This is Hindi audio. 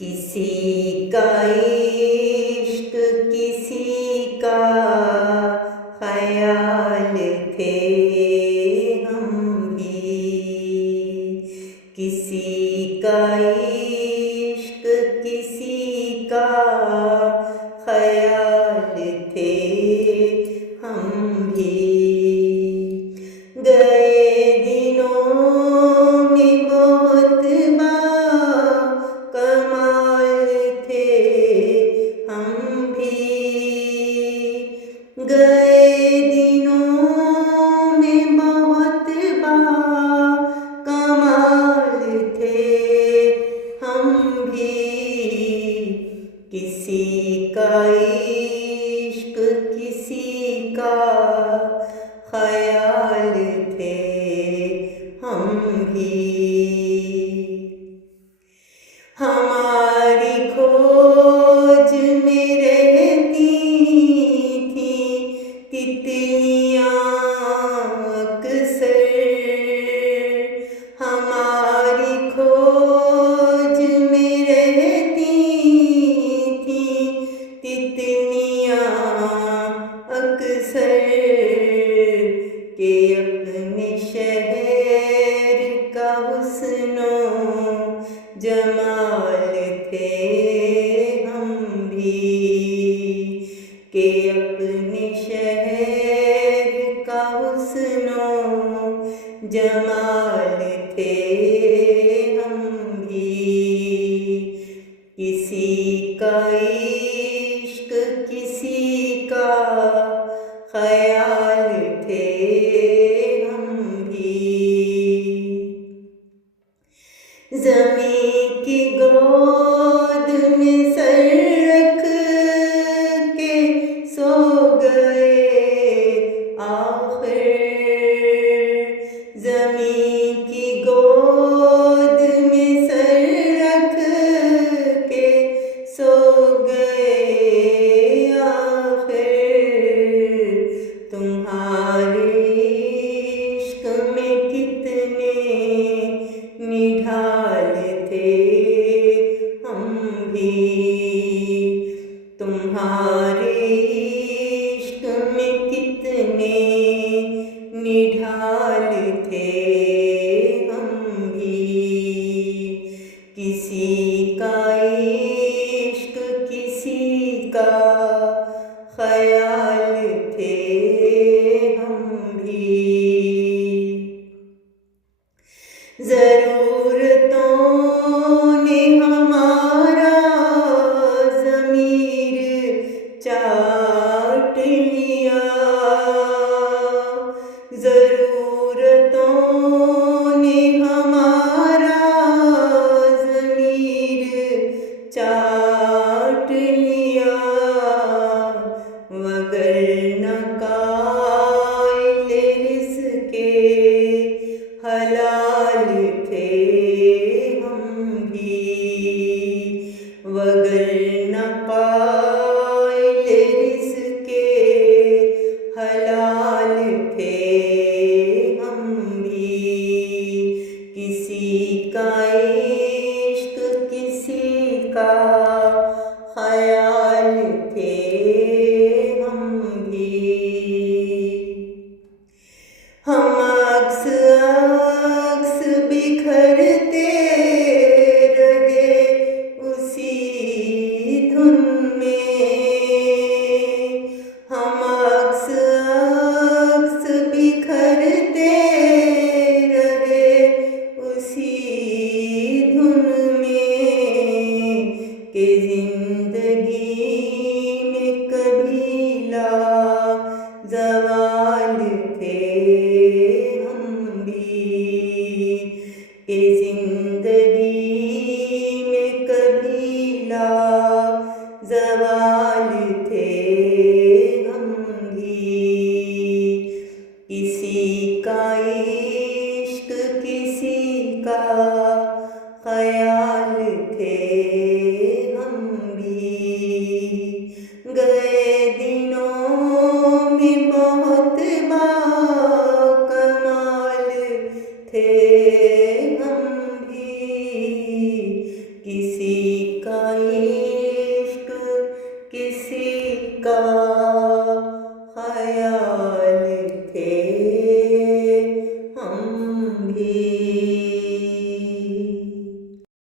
किसी का इश्क किसी का ख्याल थे हम भी। किसी का इश्क किसी का ख्याल थे हम भी। गए दिनों में बहुत कमाल थे हम भी। गए दिनों में बहुत कमाल थे हम भी। किसी का इश्क किसी का ख्याल थे हम भी। हमारी खोज में रहती थी तितलियां अक्सर। हमारी खोज में रहती थी तितलियां अक्सर के अपने शहर का हुस्नो जमाल थे हम भी। के अपने शहर का हुस्नो जमाल थे हम भी। किसी का इश्क किसी का ख्याल थे हम भी। ज़मीं की गोद में सर रख के सो गए आखिर। ज़मीं की गोद में सर रख के सो गए आखिर। तुम्हारे इश्क में कितने निढाल थे हम भी। तुम्हारे इश्क में कितने निढाल थे हम भी। किसी का इश्क किसी का ख्याल थे हम भी। ज़रूरतों ने हमारा ज़मीर चाट लिया। ज़रूरतों ने हमारा ज़मीर चाट लिया। वगरना कायल रिज़्क़े हलाल थे हम भी। वगरना कायल रिज़्क़े हलाल थे हम भी। किसी का इश्क किसी का ख्याल थे हम भी। हम अक्स बिखरते रहे उसी धुन में। हम अक्स बिखरते रहे उसी धुन में। कि जिंदगी में कभी ज़वाल थे हम भी। कि जिंदगी में कभी ज़वाल थे हम भी। किसी का इश्क किसी का ख्याल थे हम का इश्क किसी का